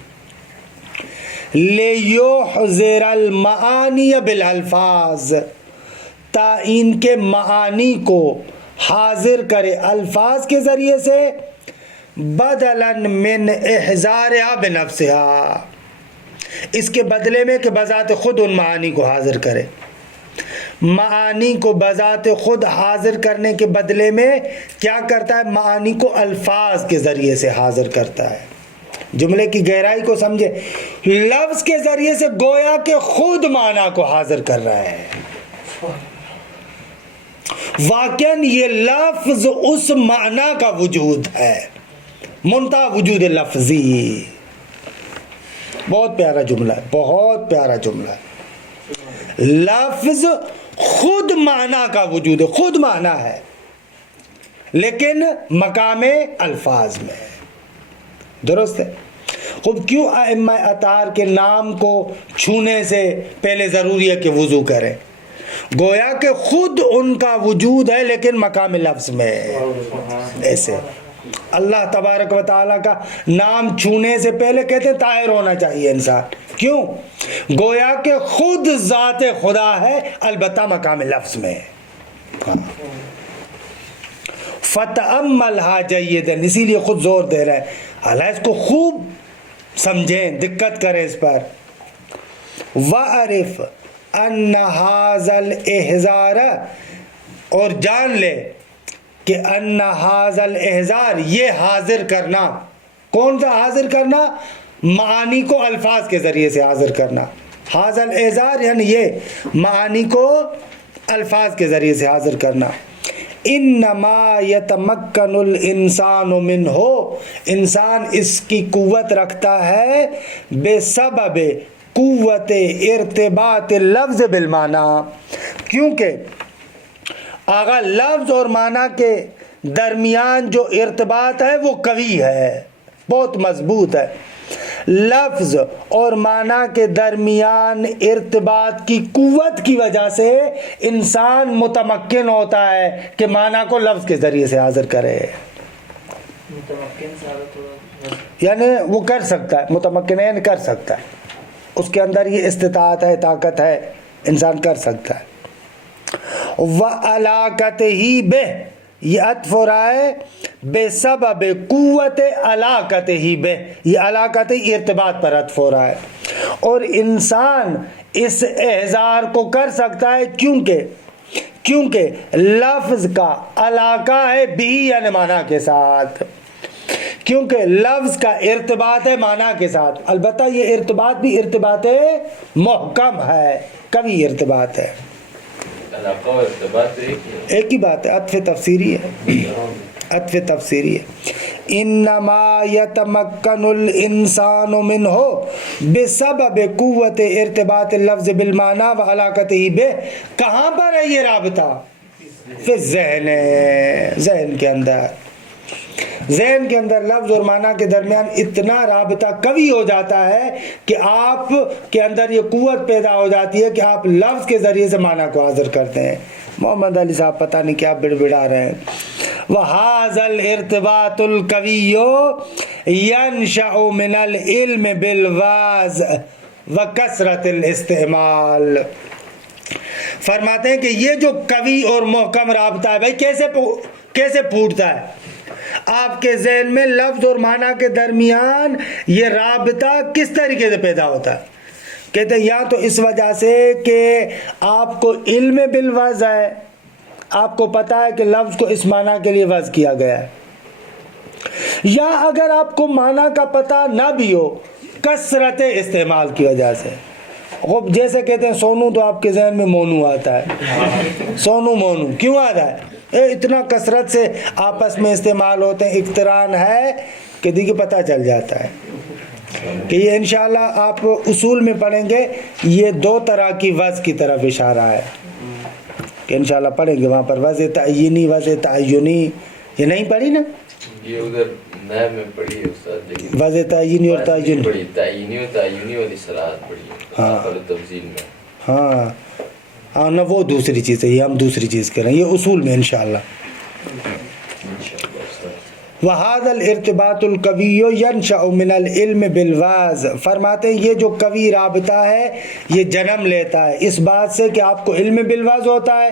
لیحضر المعانی بالالفاظ، تا ان کے معانی کو حاضر کرے الفاظ کے ذریعے سے، بدلا من احضارها بنفسها، اس کے بدلے میں کہ بذات خود ان معانی کو حاضر کرے. معانی کو بذات خود حاضر کرنے کے بدلے میں کیا کرتا ہے؟ معانی کو الفاظ کے ذریعے سے حاضر کرتا ہے. جملے کی گہرائی کو سمجھے، لفظ کے ذریعے سے گویا کہ خود معنی کو حاضر کر رہا ہے. واقعاً یہ لفظ اس معنی کا وجود ہے، منتہا وجود لفظی. بہت پیارا جملہ ہے، بہت پیارا جملہ ہے. لفظ خود معنی کا وجود ہے، خود معنی ہے، لیکن مقام الفاظ میں ہے. درست ہے. خود کیوں ائمہ اطہار کے نام کو چھونے سے پہلے ضروری ہے کہ وضو کریں؟ گویا کہ خود ان کا وجود ہے لیکن مقام لفظ میں ہے. ایسے اللہ تبارک و تعالیٰ کا نام چھونے سے پہلے کہتے ہیں طاہر ہونا چاہیے انسان. کیوں؟ گویا کہ خود ذات خدا ہے، البتہ مقام لفظ میں. فتأملھا جیداً، اسی لیے خود زور دے رہا ہے، حالانکہ اس کو خوب سمجھیں، دقت کریں اس پر. وَعَرِفْ أَنَّ هَذَا الْإِحْزَارَ، اور جان لے کہ أَنَّ هَذَا الْإِحْزَارَ، یہ حاضر کرنا. کون سا حاضر کرنا؟ معانی کو الفاظ کے ذریعے سے حاضر کرنا. هَذَا الْإِحْزَارَ یعنی یہ معانی کو الفاظ کے ذریعے سے حاضر کرنا. انما یتمکن الانسان منہ، انسان اس کی قوت رکھتا ہے بے سبب قوت ارتباط لفظ بالمعنی، کیونکہ آغا لفظ اور معنی کے درمیان جو ارتباط ہے وہ قوی ہے، بہت مضبوط ہے. لفظ اور معنی کے درمیان ارتباط کی قوت کی وجہ سے انسان متمکن ہوتا ہے کہ معنی کو لفظ کے ذریعے سے حاضر کرے. یعنی وہ کر سکتا ہے، متمکن ہے کر سکتا ہے، اس کے اندر یہ استطاعت ہے، طاقت ہے، انسان کر سکتا ہے. وَعَلَاقَتِهِ بِهِ، یہ عطف ہو رہا ہے بے سبب قوت علاقتہ بہ، یہ علاقت ارتباط پر عطف ہو رہا ہے. اور انسان اس احزار کو کر سکتا ہے کیونکہ لفظ کا علاقہ ہے بھی یعنی معنی کے ساتھ، کیونکہ لفظ کا ارتباط ہے معنی کے ساتھ. البتہ یہ ارتباط بھی ارتباط محکم ہے، قوی ارتباط ہے. علاقہ و ارتباط ایک ہی بات ہے، عطف تفسیری ہے، عطف تفسیری ہے. انما یتمکن الانسان منہ بسبب قوت ارتباط اللفظ بالمعنی وعلاقتہ بہ. کہاں پر ہے یہ رابطہ؟ فی الذہن، ذہن کے اندر. ذہن کے اندر لفظ اور معنی کے درمیان اتنا رابطہ قوی ہو جاتا ہے کہ آپ کے اندر یہ قوت پیدا ہو جاتی ہے کہ آپ لفظ کے ذریعے سے معنی کو حاضر کرتے ہیں. محمد علی صاحب پتہ نہیں کیا بڑبڑا رہے ہیں. وَهَذَا الْإِرْتِبَاطُ الْقَوِيُّ يَنْشَأُ مِنَ الْعِلْمِ بِالْوَازِ وَكَثْرَةِ الْإِسْتِعْمَالِ. فرماتے ہیں کہ یہ جو قوی اور محکم رابطہ ہے بھائی کیسے پھوٹتا ہے؟ آپ کے ذہن میں لفظ اور معنی کے درمیان یہ رابطہ کس طریقے سے پیدا ہوتا ہے؟ کہتے ہیں یا تو اس وجہ سے کہ آپ کو علم بالوضع ہے، آپ کو پتہ ہے کہ لفظ کو اس معنی کے لیے وضع کیا گیا ہے، یا اگر آپ کو معنی کا پتہ نہ بھی ہو کثرت استعمال کی وجہ سے. جیسے کہتے ہیں سونو تو آپ کے ذہن میں مونو آتا ہے، سونو مونو کیوں آتا ہے؟ اتنا کثرت سے آپس میں استعمال ہوتے ہیں، اقتران ہے کہ دیکھیں پتہ چل جاتا ہے کہ یہ انشاءاللہ آپ اصول میں پڑھیں گے. یہ دو طرح کی وضع کی طرف اشارہ ہے کہ انشاءاللہ پڑھیں گے وہاں پر وضع تعینی وضع تعینی. یہ نہیں پڑھی نا؟ یہ ادھر نئے میں پڑھی ہے استاد، لیکن وضع تعینی اور تعینی پڑھی، تعینی اور تعینی والی صلاحات پڑھی ہے اور تفصیل میں. ہاں نہ وہ دوسری چیز ہے، یہ ہم دوسری چیز کریں، یہ اصول میں انشاءاللہ. وَهَذَا الْإِرْتِبَاطُ الْقَوِيُّ يَنْشَأُ مِنَ الْعِلْمِ بِالْوَازِ. فرماتے ہیں یہ جو قوی رابطہ ہے یہ جنم لیتا ہے اس بات سے کہ آپ کو علم بالوضع ہوتا ہے،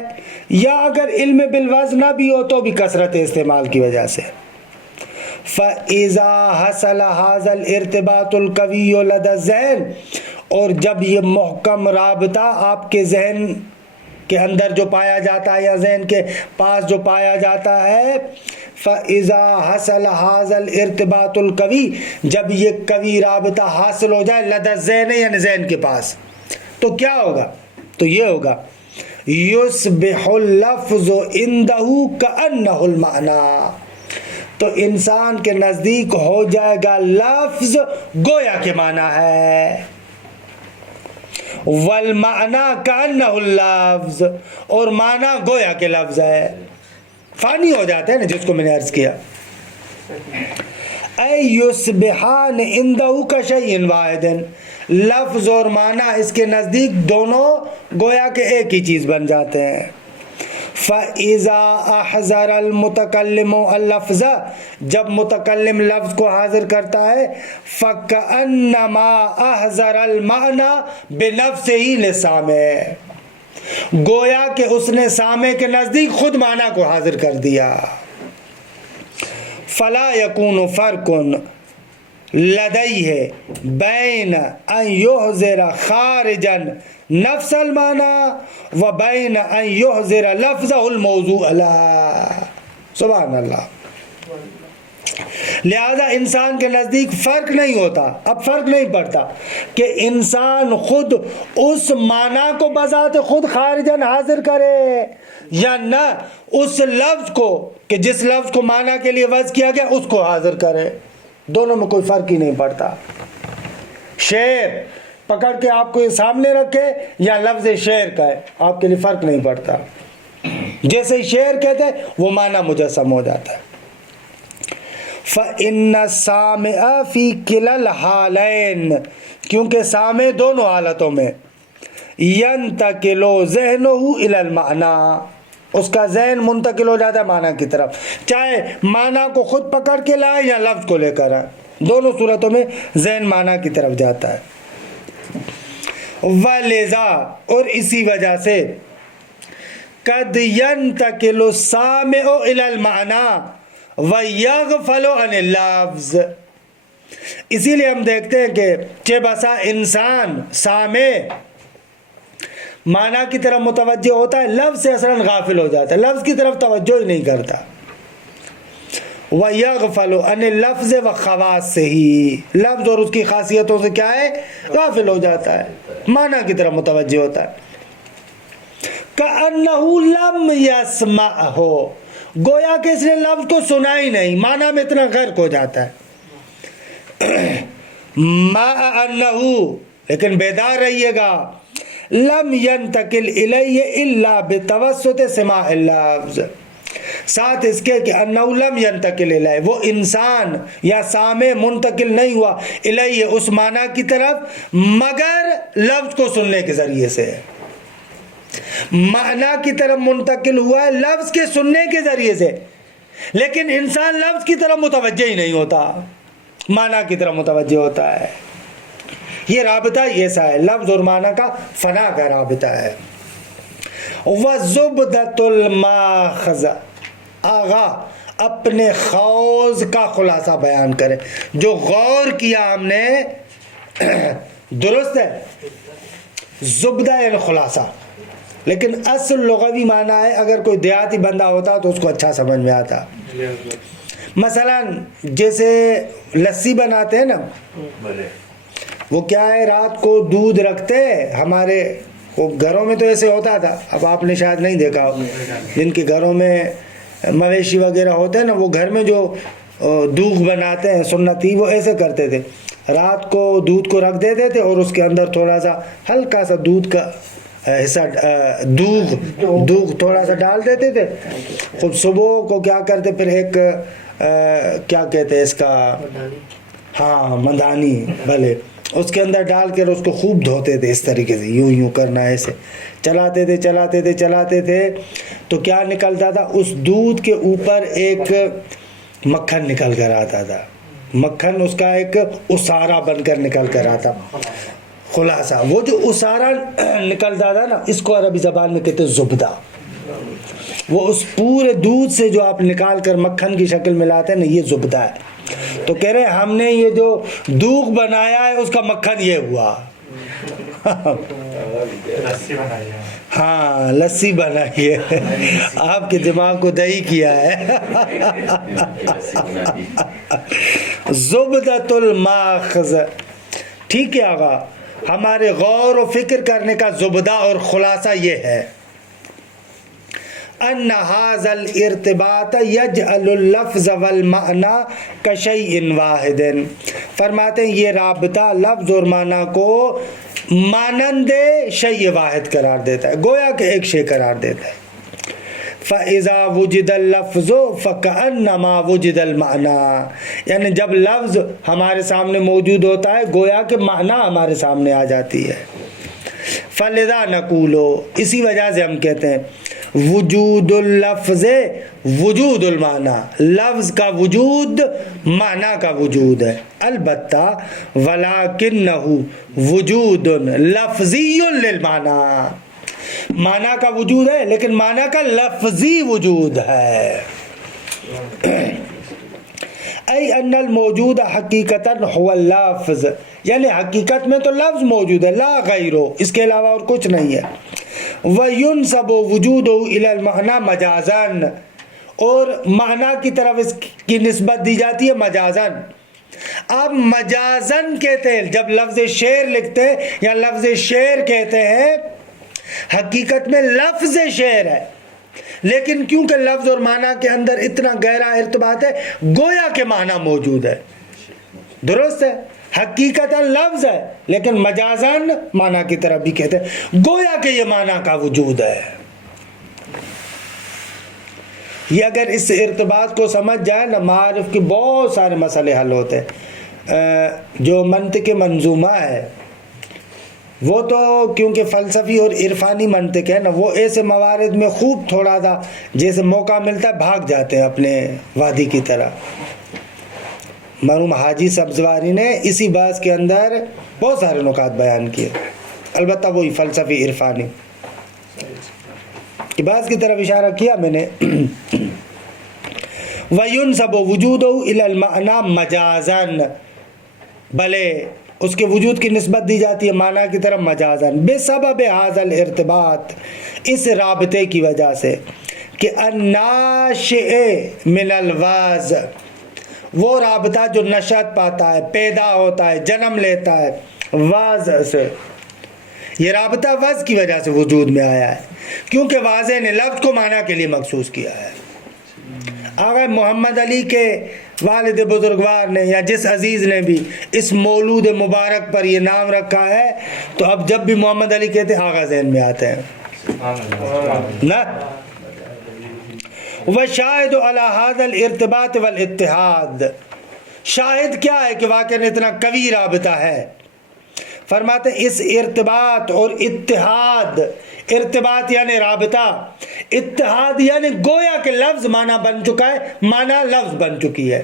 یا اگر علم بالوضع نہ بھی ہو تو بھی کثرت استعمال کی وجہ سے. فَإِذَا حَصَلَ هَذَا الْإِرْتِبَاطُ الْقَوِيُّ لَدَى الذِّهْنِ، اور جب یہ محکم رابطہ آپ کے ذہن کے اندر جو پایا جاتا ہے یا ذہن کے پاس جو پایا جاتا ہے، فَإِذَا حَصَلَ هَذَا الْإِرْتِبَاطُ الْقَوِيُّ، جب یہ قوی رابطہ حاصل ہو جائے لدى الذِّهْنِ یعنی ذہن کے پاس، تو کیا ہوگا؟ تو یہ ہوگا يُصْبِحُ اللَّفْظُ عِنْدَهُ كَأَنَّهُ الْمَعْنَى، تو انسان کے نزدیک ہو جائے گا لفظ گویا کے معنی ہے. والمعنی کأنہ اللفظ، اور معنی گویا کے لفظ ہے. فانی ہو جاتا ہے نا جس کو میں نے عرض کیا. اے یصبحان عندہ کشیء واحد، لفظ اور معنی اس کے نزدیک دونوں گویا کے ایک ہی چیز بن جاتے ہیں. فَإِذَا أَحْضَرَ الْمُتَكَلِّمُ اللَّفْظَ، جب متکلم لفظ کو حاضر کرتا ہے، فَكَأَنَّمَا أَحْضَرَ الْمَعْنَى بِنَفْسِهِ لِلسَّامِعِ، گویا کہ اس نے سامع کے نزدیک خود معنی کو حاضر کر دیا. فَلَا يَكُونُ فَرْقٌ لديه بين أن يحضر خارجا نفس المعنى وبين أن يحضر لفظه الموضوع له. سبحان اللہ. لہذا انسان کے نزدیک فرق نہیں ہوتا، اب فرق نہیں پڑتا کہ انسان خود اس معنی کو بذات خود خارجاً حاضر کرے یا نہ اس لفظ کو کہ جس لفظ کو معنی کے لیے وضع کیا گیا اس کو حاضر کرے. دونوں میں کوئی فرق ہی نہیں پڑتا. شعر پکڑ کے آپ کو یہ سامنے رکھے یا لفظ شعر کا ہے، آپ کے لیے فرق نہیں پڑتا. جیسے شعر کہتے ہیں وہ معنی مجسم ہو جاتا ہے. فَإِنَّ السَّامِعَ فِي كِلَا الْحَالَيْنِ، کیونکہ سامع دونوں حالتوں میں، يَنْتَقِلُ ذِهْنُهُ إِلَى الْمَعْنَى، اس کا ذہن منتقل ہو جاتا ہے معنی کی طرف، چاہے معنی کو خود پکڑ کے لائے یا لفظ کو لے کر آئے، دونوں صورتوں میں ذہن معنی کی طرف جاتا ہے. وَلِذَا، اور اسی وجہ سے، قَدْ يَنْتَقِلُ السَّامِعُ إِلَى الْمَعْنَى وَيَغْفَلُ عَنِ اللَّفْظِ، اسی لیے ہم دیکھتے ہیں کہ چہ بسا انسان سامع معنی کی طرف متوجہ ہوتا ہے، لفظ سے اثراً غافل ہو جاتا ہے، لفظ کی طرف توجہ ہی نہیں کرتا. وَيَغْفَلُ عَنِ اللَّفْظِ وَخَوَاصِهِ، لفظ اور اس کی خاصیتوں سے کیا ہے؟ غافل ہو جاتا ہے، معنی کی طرف متوجہ ہوتا ہے. كَأَنَّهُ لَمْ يَسْمَعْهُ، گویا کہ اس نے لفظ کو سنا ہی نہیں، معنی میں اتنا غرق ہو جاتا ہے. مَا أَنَّهُ، لیکن بیدار رہیے گا، لم ينتقل الیہ الا بتوسط سماع اللفظ، ساتھ اس کے کہ انہو لم ينتقل الیہ، وہ انسان یا سامع منتقل نہیں ہوا الیہ اس معنی کی طرف مگر لفظ کو سننے کے ذریعے سے. معنی کی طرف منتقل ہوا ہے لفظ کے سننے کے ذریعے سے، لیکن انسان لفظ کی طرف متوجہ ہی نہیں ہوتا، معنی کی طرف متوجہ ہوتا ہے. یہ رابطہ ایسا ہے، لفظ اور معنی کا فنا کا رابطہ ہے. وَزُبْدَةُ الْمَاخَذَ، آغا اپنے خوض کا خلاصہ بیان کرے، جو غور کیا ہم نے، درست ہے، زبدہ یعنی خلاصہ، لیکن اصل لغوی معنی ہے اگر کوئی دیہاتی بندہ ہوتا تو اس کو اچھا سمجھ میں آتا. مثلا جیسے لسی بناتے ہیں نا، وہ کیا ہے، رات کو دودھ رکھتے، ہمارے گھروں میں تو ایسے ہوتا تھا، اب آپ نے شاید نہیں دیکھا ہو، جن کے گھروں میں مویشی وغیرہ ہوتے ہیں نا، وہ گھر میں جو دودھ بناتے ہیں سنتی، وہ ایسے کرتے تھے، رات کو دودھ کو رکھ دیتے تھے اور اس کے اندر تھوڑا سا ہلکا سا دودھ کا حصہ دودھ تھوڑا سا ڈال دیتے تھے. خود صبح کو کیا کرتے، پھر ایک کیا کہتے ہیں اس کا، ہاں مندانی، بھلے اس کے اندر ڈال کر اس کو خوب دھوتے تھے، اس طریقے سے یوں یوں کرنا، ایسے چلاتے تھے تو کیا نکلتا تھا، اس دودھ کے اوپر ایک مکھن نکل کر آتا تھا، مکھن اس کا ایک اسارہ بن کر نکل کر آتا، خلاصہ. وہ جو اسارہ نکلتا تھا نا، اس کو عربی زبان میں کہتے زبدہ. وہ اس پورے دودھ سے جو آپ نکال کر مکھن کی شکل میں لاتے ہیں نا، یہ زبدہ ہے. تو کہہ رہے ہیں ہم نے یہ جو دودھ بنایا ہے اس کا مکھن یہ ہوا. لسی بنائی ہے، ہاں لسی بنائی ہے، آپ کے دماغ کو دہی کیا ہے. زبدۃ الماخذ، ٹھیک ہے آقا، ہمارے غور و فکر کرنے کا زبدہ اور خلاصہ یہ ہے، ان هذا الارتباط يجعل اللفظ والمعنى كشيء واحد، فرماتے ہیں یہ رابطہ لفظ اور معنی کو مانند شیء واحد قرار دیتا ہے، گویا کہ ایک شے قرار دیتا ہے. فَإِذَا وُجِدَ اللَّفْظُ فَكَأَنَّمَا وُجِدَ الْمَعْنَى، یعنی جب لفظ ہمارے سامنے موجود ہوتا ہے گویا کہ معنی ہمارے سامنے آ جاتی ہے. فَلِذَا نَقُولُ، اسی وجہ سے ہم کہتے ہیں، وجود اللفظ وجود المعنی، لفظ کا وجود معنی کا وجود ہے، البتہ ولکنہ وجود لفظی للمعنی، معنی کا وجود ہے لیکن معنی کا لفظی وجود ہے. ای ان الموجود حقیقتاً هو اللفظ، یعنی حقیقت میں تو لفظ موجود ہے، لا غیرو، اس کے علاوہ اور کچھ نہیں ہے. وَيُنْسَبُ وُجُودُهُ إِلَى الْمَعْنَى مَجَازًا، اور معنی کی طرف اس کی نسبت دی جاتی ہے مجازاً. اب مجازاً کہتے ہیں جب لفظ شعر لکھتے ہیں یا لفظ شعر کہتے ہیں، حقیقت میں لفظ شعر ہے لیکن کیونکہ لفظ اور معنی کے اندر اتنا گہرا ارتباط ہے گویا کے معنی موجود ہے. درست ہے، حقیقتاً لفظ ہے لیکن مجازاً معنی کی طرف بھی کہتے ہیں گویا کہ یہ معنی کا وجود ہے. یہ اگر اس ارتباط کو سمجھ جائے نا، معارف کے بہت سارے مسئلے حل ہوتے ہیں. جو منطق منظومہ ہے وہ تو کیونکہ فلسفی اور عرفانی منطق ہے نا، وہ ایسے موارد میں خوب تھوڑا سا جیسے موقع ملتا ہے بھاگ جاتے ہیں اپنے وادی کی طرح. مرحوم حاجی سبزواری نے اسی بحث کے اندر بہت سارے نکات بیان کیے، البتہ وہی فلسفی عرفانی کی بحث کی طرف اشارہ کیا میں نے. وَيُنْسَبُ وُجُودُهُ إِلَى الْمَعْنَى مَجَازًا، بلے اس کے وجود کی نسبت دی جاتی ہے معنی کی طرف مجازاً، بسبب هذا الارتباط، اس رابطے کی وجہ سے کہ الناشئ من الوضع، وہ رابطہ جو نشأت پاتا ہے، پیدا ہوتا ہے، جنم لیتا ہے وضع سے. یہ رابطہ وضع کی وجہ سے وجود میں آیا ہے کیونکہ واضح نے لفظ کو معنی کے لیے مخصوص کیا ہے. آقا محمد علی کے والد بزرگوار نے یا جس عزیز نے بھی اس مولود مبارک پر یہ نام رکھا ہے تو اب جب بھی محمد علی کہتے ہیں آقا ذہن میں آتے ہیں نا. وشاہد علی هذا الارتباط والاتحاد، شاہد کیا ہے کہ واقعا اتنا قوی رابطہ ہے. فرماتے اس ارتباط اور اتحاد، ارتباط یعنی رابطہ، اتحاد یعنی گویا کہ لفظ معنی بن چکا ہے، معنی لفظ بن چکی ہے.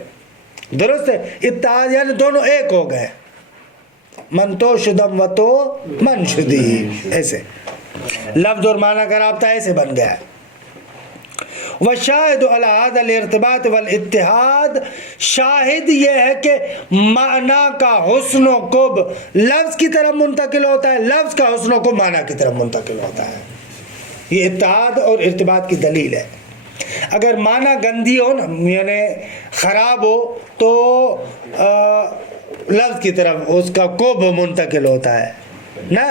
درست ہے، اتحاد یعنی دونوں ایک ہو گئے، من تو شدم و تو من شدی، ایسے لفظ اور معنی کا رابطہ ایسے بن گیا ہے. وشاہد علی هذا الارتباط والاتحاد، شاہد یہ ہے کہ معنی کا حسن و قب لفظ کی طرف منتقل ہوتا ہے، لفظ کا حسن و قب معنی کی طرف منتقل ہوتا ہے. یہ اتحاد اور ارتباط کی دلیل ہے. اگر معنی گندی ہو نا، یعنی خراب ہو، تو لفظ کی طرف اس کا قب منتقل ہوتا ہے نا.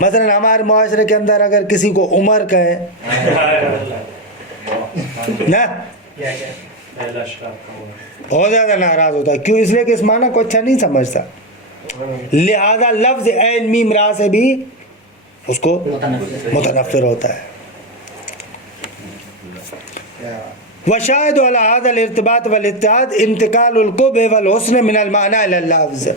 مثلا ہمارے معاشرے کے اندر اگر کسی کو عمر کہیں نا، بہت زیادہ ناراض ہوتا ہے. کیوں؟ اس لیے کہ اس معنی کو اچھا نہیں سمجھتا، لہذا لفظ عین میم را سے بھی اس کو متنفر ہوتا ہے. وشاہد علی هذا الارتباط والاتحاد انتقال القب والحسن من المعنی الى اللفظ،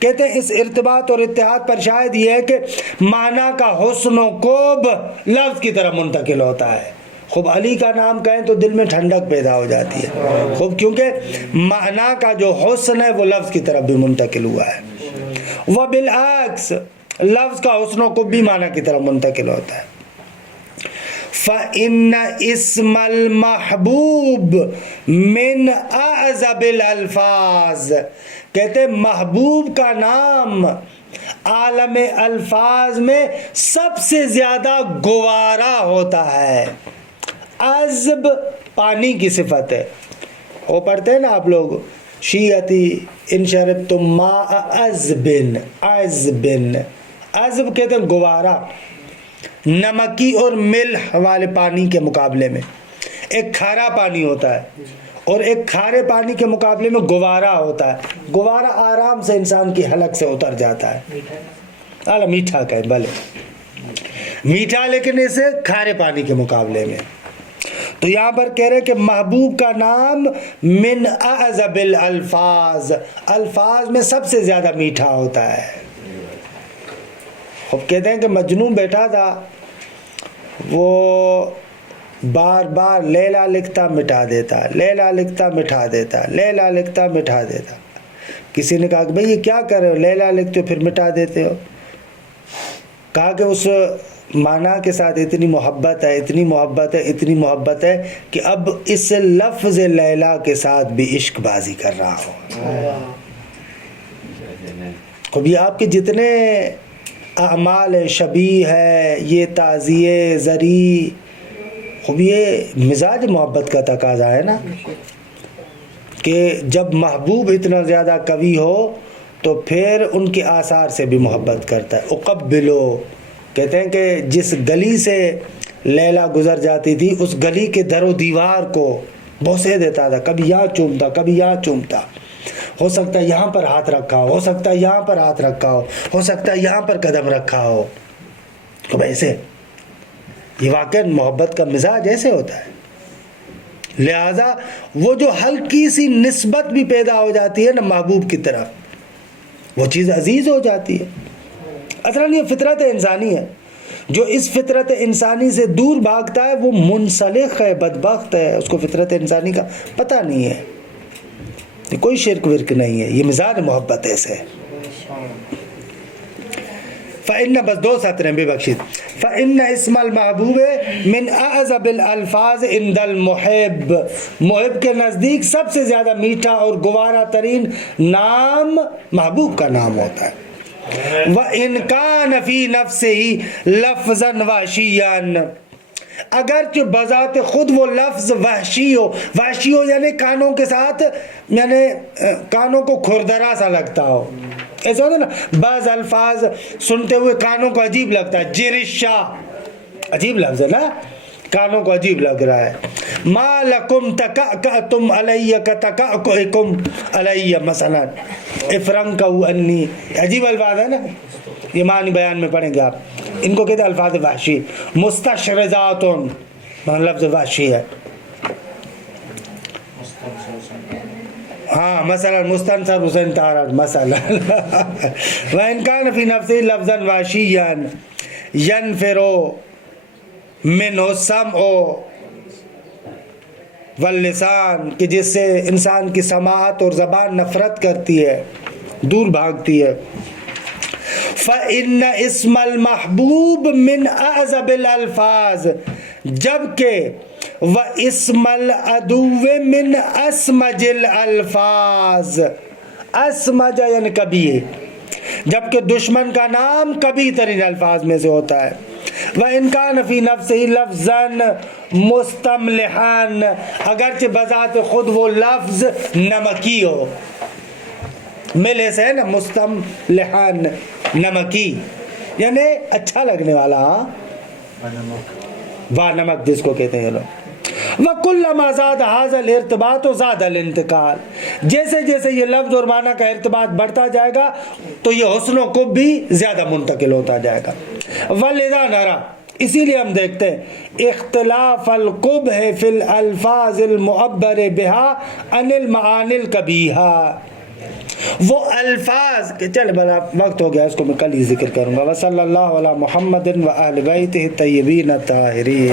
کہتے ہیں اس ارتباط اور اتحاد پر شاہد یہ ہے کہ معنی کا حسن و قب لفظ کی طرف منتقل ہوتا ہے. خوب علی کا نام کہیں تو دل میں ٹھنڈک پیدا ہو جاتی ہے، خوب کیونکہ معنی کا جو حسن ہے وہ لفظ کی طرف بھی منتقل ہوا ہے. وبالعکس لفظ کا حسن و قب بھی معنی کی طرف منتقل ہوتا ہے. فَإِنَّ اسم المحبوب من اعظم الالفاظ، کہتے محبوب کا نام عالم الفاظ میں سب سے زیادہ گوارا ہوتا ہے. عذب پانی کی صفت ہے، وہ پڑھتے ہیں نا آپ لوگ، شیعتی ان شربتم ماء عذبن، عذبن، عذب کہتے ہیں گوارا، نمکی اور ملح والے پانی کے مقابلے میں. ایک کھارا پانی ہوتا ہے اور ایک کھارے پانی کے مقابلے میں گوارا ہوتا ہے. گوارا آرام سے انسان کی حلق سے اتر جاتا ہے، اعلیٰ میٹھا کہیں بھلے میٹھا، لیکن اسے کھارے پانی کے مقابلے میں. تو یہاں پر کہہ رہے کہ محبوب کا نام من اعظم الالفاظ، الفاظ میں سب سے زیادہ میٹھا ہوتا ہے. اب کہتے ہیں کہ مجنون بیٹھا تھا، وہ بار بار لیلا لکھتا مٹا دیتا، لیلا لکھتا مٹا دیتا، لیلا لکھتا مٹا دیتا. کسی نے کہا کہ بھئی یہ کیا کر رہے ہو، لیلا لکھتے ہو پھر مٹا دیتے ہو. کہا کہ اس معنی کے ساتھ اتنی محبت ہے، اتنی محبت ہے، اتنی محبت ہے کہ اب اس لفظ لیلا کے ساتھ بھی عشق بازی کر رہا ہوں. اب یہ آپ کے جتنے اعمال شبیہ ہے، یہ تعزیے زری، اب یہ مزاج محبت کا تقاضا ہے نا کہ جب محبوب اتنا زیادہ قوی ہو تو پھر ان کے آثار سے بھی محبت کرتا ہے. اقبلو کہتے ہیں کہ جس گلی سے لیلا گزر جاتی تھی اس گلی کے در و دیوار کو بوسے دیتا تھا، کبھی یہاں چومتا، کبھی یہاں چومتا. ہو سکتا ہے یہاں پر ہاتھ رکھا ہو سکتا ہے یہاں پر ہاتھ رکھا ہو سکتا ہے یہاں پر قدم رکھا ہو. تو ایسے یہ واقعا محبت کا مزاج ایسے ہوتا ہے. لہذا وہ جو ہلکی سی نسبت بھی پیدا ہو جاتی ہے نا محبوب کی طرف، وہ چیز عزیز ہو جاتی ہے. اصلاً یہ فطرت انسانی ہے. جو اس فطرت انسانی سے دور بھاگتا ہے وہ منسلخ ہے، بدبخت ہے، اس کو فطرت انسانی کا پتہ نہیں ہے. یہ کوئی شرک ورک نہیں ہے، یہ مزاج محبت ایسے ہے. فإن بس 2 سطریں بے بخشید. فإن اسم المحبوب من اعظم الالفاظ عند المحب، محب کے نزدیک سب سے زیادہ میٹھا اور گوارا ترین نام محبوب کا نام ہوتا ہے. وَإِنْ كَانَ فِي نَفْسِهِ لَفْظًا وَحْشِيًّا، اگرچہ بذات خود وہ لفظ وحشی ہو یعنی کانوں کے ساتھ، یعنی کانوں کو کھردرا سا لگتا ہو. ایسا ہوتا ہے نا بعض الفاظ سنتے ہوئے کانوں کو عجیب لگتا ہے. جرشا عجیب لفظ ہے نا، کانوں کو عجیب لگ رہا ہے. ما لکم تکأکأتم علی کتکأکئکم علی مثلا افرنکو انی، عجیب الفاظ ہے نا. یہ معنی بیان میں پڑھیں گے آپ. ان کو کہتے ہیں الفاظ وحشی. مستشرزات لفظ وحشی ہے. ہاں مثلا مستنصر حسین تارڑ مثلا. وَإِنْ كَانَ فِي نَفْسِهِ لَفْظًا وَحْشِيًّا يَنْفِرُ مِنْهُ السَّمْعُ واللسان، کہ جس سے انسان کی سماعت اور زبان نفرت کرتی ہے، دور بھاگتی ہے. فَإِنَّ اسْمَ الْمَحْبُوبِ مِنْ أَعْظَمِ الْأَلْفَاظِ، جبکہ وَاسْمَ الْعَدُوِّ مِنْ أَسْمَجِ الْأَلْفَاظِ، اسمج یعنی کبھی ہے، جبکہ دشمن کا نام کبھی ترین الفاظ میں سے ہوتا ہے. وَإِنْ كَانَ فِي نَفْسِهِ لَفْظًا مُسْتَمْلِحًا، اگرچہ بذات خود وہ لفظ نمکی ہو. ملے سے ہے نا، مستملحان نمکی یعنی اچھا لگنے والا. وا نمک جس کو کہتے ہیں لوگ. وَكُلَّمَا زَادَ هَذَا الْارْتِبَاطُ زَادَ الْانْتِقَالُ، جیسے جیسے یہ لفظ اور معنی کا ارتباط بڑھتا جائے گا تو یہ حسن و قب بھی زیادہ منتقل ہوتا جائے گا. وَلِذَا نَرَى، اسی لیے ہم دیکھتے ہیں اختلاف القبح فی الالفاظ المعبر بها عن المعانی القبیحہ، وہ الفاظ کہ چل بلا وقت ہو گیا، اس کو میں کل ہی ذکر کروں گا. وصلی اللہ علی محمد و آل بیتہ الطیبین الطاہرین.